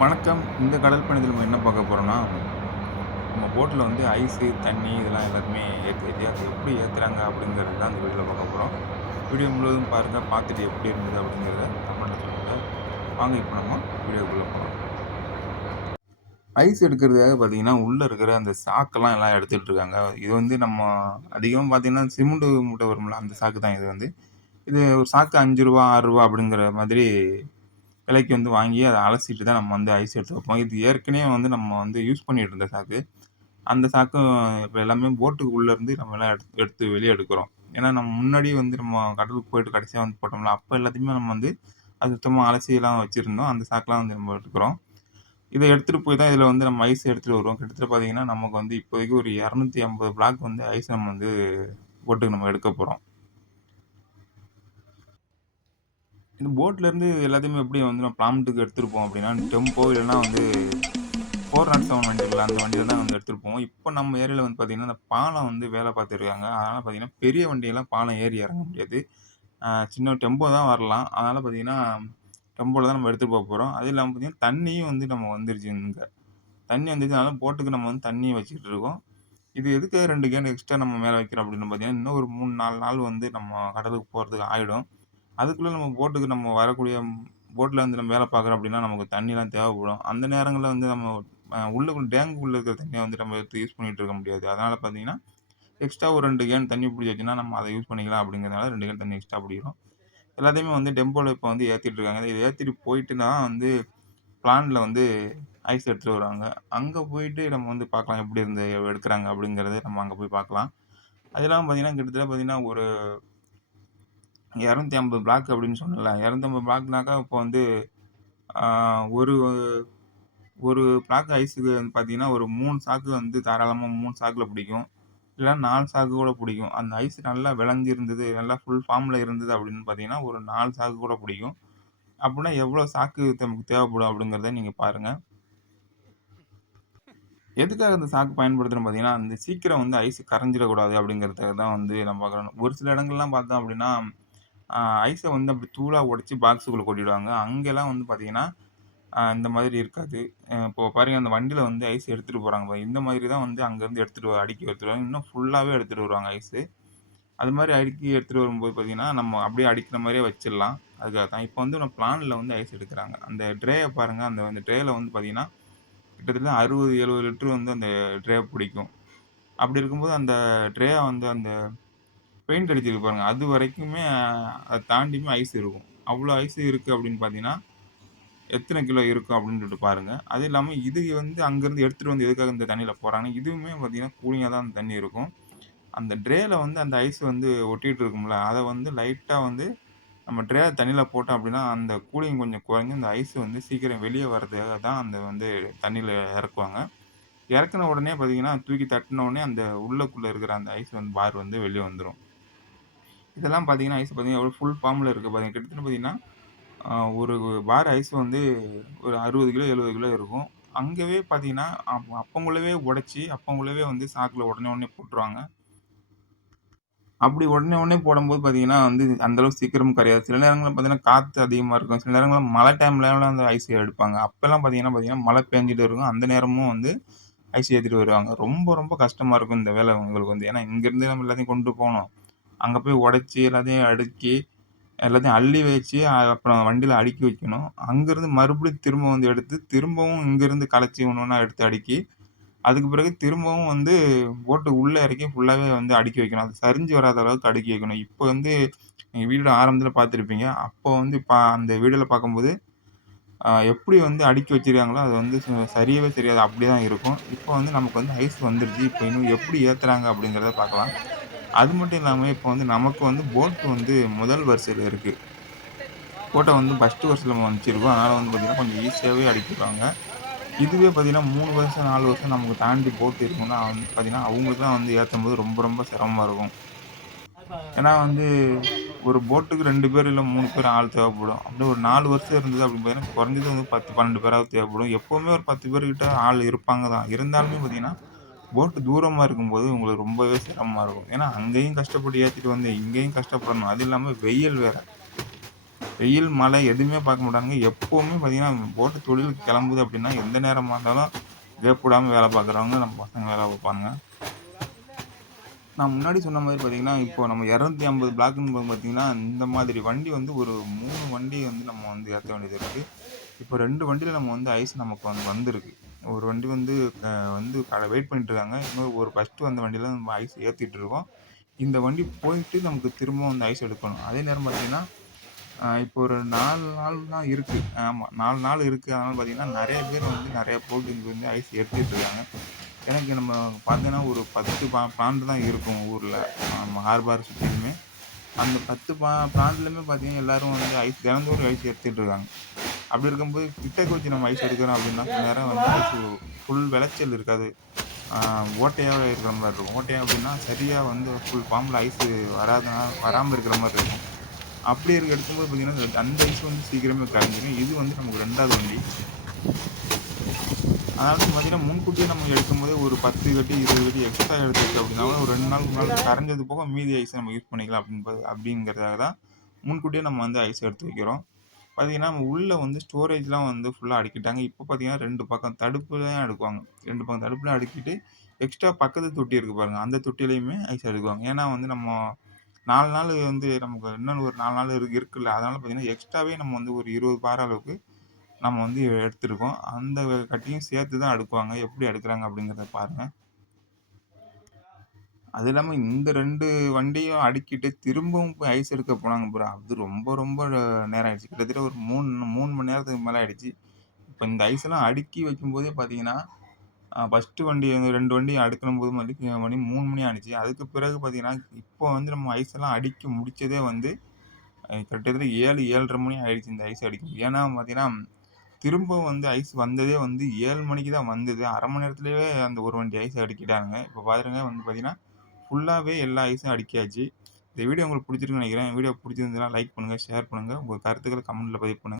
வணக்கம். இந்த கடல் பயணத்தில் நம்ம என்ன பார்க்க போகிறோம்னா நம்ம போட்டில் வந்து ஐஸு தண்ணி இதெல்லாம் எல்லாருமே ஏற்றி ஏற்றி அதை எப்படி ஏற்றுறாங்க அப்படிங்கிறது தான் அந்த வீடியோவில் பார்க்க போகிறோம் வீடியோ முழுவதும் பாருங்கள் பார்த்துட்டு எப்படி இருந்தது அப்படிங்கிறத கமெண்ட்டில் சொல்லுங்கள் வாங்க இப்போ நம்ம வீடியோக்குள்ளே போகிறோம் ஐஸ் எடுக்கிறதுக்காக பார்த்தீங்கன்னா உள்ளே இருக்கிற அந்த சாக்கெல்லாம் எல்லாம் எடுத்துகிட்டு இருக்காங்க. இது வந்து நம்ம அதிகமாக பார்த்தீங்கன்னா சிமெண்ட்டு மூட்டை வரும்ல அந்த சாக்கு தான் இது வந்து. இது ஒரு சாக்கு அஞ்சு ரூபா ஆறு ரூபா அப்படிங்கிற மாதிரி விலைக்கு வந்து வாங்கி அதை அலசிட்டு தான் நம்ம வந்து ஐஸ் எடுத்து வைப்போம். இது ஏற்கனவே வந்து நம்ம வந்து யூஸ் பண்ணிகிட்டு இருந்த சாக்கு. அந்த சாக்கும் இப்போ எல்லாமே போட்டுக்கு உள்ளேருந்து நம்ம எல்லாம் எடுத்து எடுத்து வெளியே எடுக்கிறோம். ஏன்னா நம்ம முன்னாடி வந்து நம்ம கடலுக்கு போயிட்டு கடைசியாக வந்து போட்டோம்ல அப்போ எல்லாத்தையுமே நம்ம வந்து அது சுத்தமாக அலசியெல்லாம் வச்சுருந்தோம். அந்த சாக்கெலாம் வந்து நம்ம எடுக்கிறோம். இதை எடுத்துகிட்டு போய் தான் இதில் வந்து நம்ம ஐஸ் எடுத்துகிட்டு வருவோம். கிட்டத்தட்ட பார்த்தீங்கன்னா நமக்கு வந்து இப்போதைக்கு ஒரு இரநூத்தி ஐம்பது பிளாக் வந்து ஐஸ் நம்ம வந்து போட்டுக்கு நம்ம எடுக்க போகிறோம் இந்த போட்லேருந்து எல்லாத்தையுமே எப்படி வந்து நம்ம ப்ளாம்ட்டுக்கு எடுத்துருப்போம் அப்படின்னா டெம்போ இல்லைன்னா வந்து ஃபோர் நாட் செவன் வண்டி இருக்குல்ல அந்த வண்டியில் தான் வந்து எடுத்துருப்போம். இப்போ நம்ம ஏரியாவில் வந்து பார்த்திங்கன்னா அந்த பாலம் வந்து வேலை பார்த்துருக்காங்க அதனால் பார்த்திங்கன்னா பெரிய வண்டியெல்லாம் பாலம் ஏறி இறங்க முடியாது. சின்ன டெம்போ தான் வரலாம். அதனால் பார்த்திங்கன்னா டெம்போவில் தான் நம்ம எடுத்துகிட்டு போக போகிறோம் அது இல்லாமல் பார்த்திங்கன்னா தண்ணியும் வந்து நம்ம வந்துருச்சு இங்கே. தண்ணி வந்துருச்சுனால அதனால் போட்டுக்கு நம்ம வந்து தண்ணியை வச்சுக்கிட்டு இருக்கோம். இது எதுக்கு ரெண்டு கேன் எக்ஸ்ட்ரா நம்ம மேலே வைக்கிறோம் அப்படின்னு பார்த்தீங்கன்னா இன்னும் ஒரு மூணு நாலு நாள் வந்து நம்ம கடலுக்கு போகிறதுக்கு ஆகிடும் அதுக்குள்ளே நம்ம போட்டுக்கு நம்ம வரக்கூடிய போட்டில் வந்து நம்ம வேலை பார்க்குறோம் அப்படின்னா நமக்கு தண்ணிலாம் தேவைப்படும். அந்த நேரங்களில் வந்து நம்ம உள்ளுக்குள்ள டேங்குக்குள்ளே இருக்கிற தண்ணியை வந்து நம்ம எடுத்து யூஸ் பண்ணிகிட்டு இருக்க முடியாது. அதனால் பார்த்தீங்கன்னா எக்ஸ்ட்ரா ஒரு ரெண்டு கேன் தண்ணி பிடிச்சி வச்சுன்னா நம்ம அதை யூஸ் பண்ணிக்கலாம் அப்படிங்கிறதுனால ரெண்டு கேன் தண்ணி எக்ஸ்ட்ரா பிடிக்கிறோம் எல்லாத்தையுமே வந்து டெம்போவில் இப்போ வந்து ஏற்றிட்டு இருக்காங்க. இதை ஏற்றிட்டு போயிட்டு தான் வந்து பிளானில் வந்து ஐஸ் எடுத்துகிட்டு வருவாங்க. அங்கே போயிட்டு நம்ம வந்து பார்க்கலாம் எப்படி இருந்து எடுக்கிறாங்க அப்படிங்கிறத நம்ம அங்கே போய் பார்க்கலாம். அது இல்லாமல் பார்த்தீங்கன்னா கிட்டத்தட்ட பார்த்தீங்கன்னா ஒரு இரநூத்தி ஐம்பது பிளாக் அப்படின்னு சொன்னல இரநூத்தம்பது பிளாக்னாக்கா இப்போ வந்து ஒரு ஒரு பிளாக் ஐஸுக்கு வந்து பார்த்தீங்கன்னா ஒரு மூணு சாக்கு வந்து தாராளமாக மூணு சாக்கில் பிடிக்கும். இல்லை நாலு சாக்கு கூட பிடிக்கும். அந்த ஐஸ் நல்லா விளைஞ்சிருந்தது நல்லா ஃபுல் ஃபார்மில் இருந்தது அப்படின்னு பார்த்தீங்கன்னா ஒரு நாலு சாக்கு கூட பிடிக்கும். அப்படின்னா எவ்வளோ சாக்கு நமக்கு தேவைப்படும் அப்படிங்கிறத நீங்கள் பாருங்கள் எதுக்காக இந்த சாக்கு பயன்படுத்துகிறோம் பார்த்தீங்கன்னா அந்த சீக்கிரம் வந்து ஐஸ் கரைஞ்சிடக்கூடாது அப்படிங்கிறதுக்காக தான் வந்து நம்ம பார்க்குறோம். ஒரு சில இடங்கள்லாம் பார்த்தோம் அப்படின்னா ஐஸை வந்து அப்படி தூளாக உடச்சி பாக்ஸுக்குள்ளே கொட்டிடுவாங்க. அங்கெல்லாம் வந்து பார்த்தீங்கன்னா இந்த மாதிரி இருக்காது. இப்போ பாருங்கள் அந்த வண்டியில் வந்து ஐஸ் எடுத்துகிட்டு போகிறாங்க இந்த மாதிரி தான் வந்து அங்கேருந்து எடுத்துகிட்டு அடுக்கி எடுத்துகிட்டு வருவாங்க. இன்னும் ஃபுல்லாகவே எடுத்துகிட்டு வருவாங்க ஐஸு அது மாதிரி அடுக்கி எடுத்துகிட்டு வரும்போது பார்த்திங்கன்னா நம்ம அப்படியே அடிக்கிற மாதிரியே வச்சிடலாம். அதுக்காக தான். இப்போ வந்து நம்ம பிளானில் வந்து ஐஸ் எடுக்கிறாங்க. அந்த ட்ரேயை பாருங்கள் அந்த அந்த ட்ரேயில் வந்து பார்த்திங்கன்னா கிட்டத்தட்ட அறுபது எழுபது லிட்ரு வந்து அந்த ட்ரே பிடிக்கும். அப்படி இருக்கும்போது அந்த ட்ரேயை வந்து அந்த பெயிண்ட் அடிச்சிருக்கு பாருங்க. அது வரைக்குமே அதை தாண்டியுமே ஐஸ் இருக்கும். அவ்வளோ ஐஸ் இருக்குது அப்படின்னு பார்த்தீங்கன்னா எத்தனை கிலோ இருக்கும் அப்படின்னு சொல்லிட்டு பாருங்கள் அது இல்லாமல் இது வந்து அங்கேருந்து எடுத்துகிட்டு வந்து எதுக்காக இந்த தண்ணியில் போகிறாங்கன்னா இதுவுமே பார்த்தீங்கன்னா கூலிங்காக தான் அந்த தண்ணி இருக்கும். அந்த ட்ரேயில் வந்து அந்த ஐஸ் வந்து ஒட்டிகிட்டு இருக்கும்ல அதை வந்து லைட்டாக வந்து நம்ம ட்ரே தண்ணியில் போட்டோம் அப்படின்னா அந்த கூலிங் கொஞ்சம் குறைஞ்சி அந்த ஐஸ் வந்து சீக்கிரம் வெளியே வர்றதுக்காக தான் அந்த வந்து தண்ணியில் இறக்குவாங்க. இறக்குன உடனே பார்த்தீங்கன்னா தூக்கி தட்டின உடனே அந்த உள்ளக்குள்ளே இருக்கிற அந்த ஐஸ் வந்து பார் வந்து வெளியே வந்துடும் இதெல்லாம் பார்த்தீங்கன்னா ஐஸ் பார்த்தீங்கன்னா எவ்வளோ ஃபுல் ஃபார்மில் இருக்குது பார்த்தீங்கன்னா கிட்டத்தட்ட பார்த்தீங்கன்னா ஒரு பார் ஐஸ் வந்து ஒரு அறுபது கிலோ எழுபது கிலோ இருக்கும். அங்கேவே பார்த்தீங்கன்னா அப்பங்குள்ளவே உடச்சி அப்பங்குள்ளவே வந்து சாக்கில் உடனே உடனே போட்டுருவாங்க. அப்படி உடனே உடனே போடும்போது பார்த்தீங்கன்னா வந்து அந்தளவுக்கு சீக்கிரம் கரையாது. சில நேரங்களில் பார்த்தீங்கன்னா காற்று அதிகமாக இருக்கும். சில நேரங்களில் மழை டைம்லலாம் அந்த ஐஸ் எடுப்பாங்க. அப்போல்லாம் பார்த்தீங்கன்னா பார்த்தீங்கன்னா மழை பெஞ்சிட்டு இருக்கும். அந்த நேரமும் வந்து ஐஸ் ஏற்றிட்டு வருவாங்க. ரொம்ப ரொம்ப கஷ்டமாக இருக்கும் இந்த வேலை உங்களுக்கு வந்து. ஏன்னா இங்கேருந்து நம்ம எல்லாத்தையும் கொண்டு போகணும். அங்கே போய் உடச்சி எல்லாத்தையும் அடுக்கி எல்லாத்தையும் அள்ளி வச்சு அப்புறம் வண்டியில் அடுக்கி வைக்கணும். அங்கேருந்து மறுபடியும் திரும்ப வந்து எடுத்து திரும்பவும் இங்கேருந்து கலைச்சி ஒன்று ஒன்றா எடுத்து அடுக்கி அதுக்கு பிறகு திரும்பவும் வந்து போட்டு உள்ளே இறக்கி ஃபுல்லாகவே வந்து அடுக்கி வைக்கணும். அது சரிஞ்சு வராத அளவுக்கு அடுக்கி வைக்கணும். இப்போ வந்து எங்கள் வீடியோ ஆரம்பத்தில் பார்த்துருப்பீங்க. அப்போ வந்து பா அந்த வீடியோவில் பார்க்கும்போது எப்படி வந்து அடுக்கி வச்சுருக்காங்களோ அது வந்து சரியவே சரியாது. அப்படி தான் இருக்கும். இப்போ வந்து நமக்கு வந்து ஐஸ் வந்துருச்சு. இப்போ இன்னும் எப்படி ஏற்றுறாங்க அப்படிங்கிறத பார்க்கலாம். அது மட்டும் இல்லாமல் இப்போ வந்து நமக்கு வந்து போட் வந்து முதல் வரிசையில் இருக்குது போட்டை வந்து ஃபஸ்ட்டு வருஷத்தில் நம்ம வச்சுருக்கோம். அதனால் வந்து பார்த்திங்கன்னா கொஞ்சம் ஈஸியாகவே அடிக்கிறாங்க இதுவே பார்த்திங்கன்னா மூணு வருஷம் நாலு வருஷம் நமக்கு தாண்டி போட்டு இருக்குன்னா வந்து பார்த்திங்கன்னா அவங்களுக்குலாம் வந்து ஏற்றும் போது ரொம்ப ரொம்ப சிரமமாக இருக்கும். ஏன்னா வந்து ஒரு போட்டுக்கு ரெண்டு பேர் இல்லை மூணு பேர் ஆள் தேவைப்படும். அப்படியே ஒரு நாலு வருஷம் இருந்தது அப்படின்னு பார்த்தீங்கன்னா குறைஞ்சது வந்து பத்து பன்னெண்டு பேராவது தேவைப்படும். எப்போவுமே ஒரு பத்து பேர்கிட்ட ஆள் இருப்பாங்க தான். இருந்தாலுமே பார்த்திங்கன்னா போட்டு தூரமாக இருக்கும்போது உங்களுக்கு ரொம்பவே சிரமமாக இருக்கும். ஏன்னா அங்கேயும் கஷ்டப்பட்டு ஏற்றிட்டு வந்து இங்கேயும் கஷ்டப்படணும். அது இல்லாமல் வெயில் வேறு. வெயில் மழை எதுவுமே பார்க்க மாட்டாங்க எப்போவுமே பார்த்தீங்கன்னா போட்டு தொழிலுக்கு கிளம்புது அப்படின்னா எந்த நேரமாக இருந்தாலும் வேப்பிடாமல் வேலை பார்க்குறவங்க நம்ம பசங்க வேலை பார்ப்பாங்க நான் முன்னாடி சொன்ன மாதிரி பார்த்தீங்கன்னா இப்போ நம்ம இரநூத்தி ஐம்பது பிளாக்குன்னு போது பார்த்தீங்கன்னா இந்த மாதிரி வண்டி வந்து ஒரு மூணு வண்டி வந்து நம்ம வந்து ஏற்ற வேண்டியது இருக்குது இப்போ ரெண்டு வண்டியில் நம்ம வந்து ஐஸ் நமக்கு வந்து வந்திருக்கு. ஒரு வண்டி வந்து வந்து வந்து வெயிட் பண்ணிட்டு இருக்காங்க இன்னொரு ஒரு ஃபஸ்ட்டு வந்த வண்டியில் நம்ம ஐஸ் ஏற்றிட்டு இருக்கோம் இந்த வண்டி போயிட்டு நமக்கு திரும்ப வந்து ஐஸ் எடுக்கணும். அதே நேரம் பார்த்தீங்கன்னா இப்போ ஒரு நாலு நாள் தான் இருக்குது ஆமாம் நாலு நாள் இருக்குது அதனால் பார்த்தீங்கன்னா நிறைய பேர் வந்து நிறைய போட்டு இங்கே வந்து ஐஸ் எடுத்துகிட்டு இருக்காங்க எனக்கு நம்ம பார்த்தீங்கன்னா ஒரு பத்து பா பிளான்ட் தான் இருக்கும் ஊரில். ஹார்பார் சுற்றிலுமே அந்த பத்து பா பிளான்ட்லேயுமே பார்த்தீங்கன்னா எல்லோரும் வந்து ஐஸ் தினந்தோறும் ஐஸ் எடுத்துகிட்டு இருக்காங்க அப்படி இருக்கும்போது கிட்டக்கு வச்சு நம்ம ஐஸ் எடுக்கிறோம் அப்படின்னா நேரம் வந்து ஃபுல் விளைச்சல் இருக்காது. ஓட்டையாக இருக்கிற மாதிரி இருக்கும். ஓட்டையாக அப்படின்னா சரியாக வந்து ஃபுல் ஃபார்மில் ஐஸ் வராதனா வராமல் இருக்கிற மாதிரி இருக்கும். அப்படி இருக்க எடுக்கும்போது பார்த்திங்கன்னா அந்த ஐஸ் வந்து சீக்கிரமே கரைஞ்சிடும் இது வந்து நமக்கு ரெண்டாவது வண்டி. அதாவது பார்த்தீங்கன்னா முன்கூட்டியே நம்ம எடுக்கும்போது ஒரு பத்து கட்டி இருபது கட்டி எக்ஸ்ட்ரா எடுத்துக்கிட்டு அப்படின்னா ஒரு ரெண்டு நாள் மூணு நாள் கரைஞ்சது போக மீதி ஐஸை நம்ம யூஸ் பண்ணிக்கலாம் அப்படின்றது அப்படிங்கிறதாக தான் முன்கூட்டியே நம்ம வந்து ஐஸ் எடுத்து வைக்கிறோம். பார்த்தீங்கன்னா நம்ம உள்ளே வந்து ஸ்டோரேஜ்லாம் வந்து ஃபுல்லாக அடுக்கிட்டாங்க. இப்போ பார்த்தீங்கன்னா ரெண்டு பக்கம் தடுப்புலையும் அடுக்குவாங்க. ரெண்டு பக்கம் தடுப்புலையும் அடுக்கிட்டு எக்ஸ்ட்ரா பக்கத்து தொட்டி இருக்குது பாருங்கள் அந்த தொட்டிலையுமே ஐஸ் அடுக்குவாங்க. ஏன்னா வந்து நம்ம நாலு நாள் வந்து நமக்கு இன்னும் ஒரு நாலு நாள் இருக்கு இருக்குல்ல. அதனால் பார்த்தீங்கன்னா எக்ஸ்ட்ராவே நம்ம வந்து ஒரு இருபது பார அளவுக்கு நம்ம வந்து எடுத்திருக்கோம். அந்த கட்டியும் சேர்த்து தான் அடுக்குவாங்க. எப்படி அடுக்குறாங்க அப்படிங்கிறத பாருங்கள் அது இல்லாமல் இந்த ரெண்டு வண்டியும் அடுக்கிட்டு திரும்பவும் போய் ஐஸ் எடுக்க போனாங்க ப்ரோ. அது ரொம்ப ரொம்ப நேரம் ஆயிடுச்சு. கிட்டத்தட்ட ஒரு மூணு மூணு மணி நேரத்துக்கு மேலே ஆயிடுச்சு. இப்போ இந்த ஐஸ் எல்லாம் அடுக்கி வைக்கும்போதே பார்த்தீங்கன்னா ஃபஸ்ட்டு வண்டி வந்து ரெண்டு வண்டி அடுக்கணும் போது மணி மணி மூணு மணி ஆனிச்சு. அதுக்கு பிறகு பார்த்தீங்கன்னா இப்போ வந்து நம்ம ஐஸ் எல்லாம் அடுக்கி முடித்ததே வந்து கிட்டத்தட்ட ஏழு ஏழரை மணி ஆயிடுச்சு இந்த ஐஸ் அடிக்கும் ஏன்னா பார்த்தீங்கன்னா திரும்ப வந்து ஐஸ் வந்ததே வந்து ஏழு மணிக்கு தான் வந்தது. அரை மணி நேரத்துலேயே அந்த ஒரு வண்டி ஐஸ் அடிக்கிட்டாங்க இப்போ பாருங்க வந்து பார்த்தீங்கன்னா ஃபுல்லாகவே எல்லா ஐஸும் அடிக்காச்சு இந்த வீடியோ உங்களுக்கு பிடிச்சிருக்குன்னு நினைக்கிறேன். வீடியோ பிடிச்சிருந்ததுன்னா லைக் பண்ணுங்கள் ஷேர் பண்ணுங்கள் உங்கள் கருத்துக்களை கமெண்ட்டில் பதிவு பண்ணுங்கள்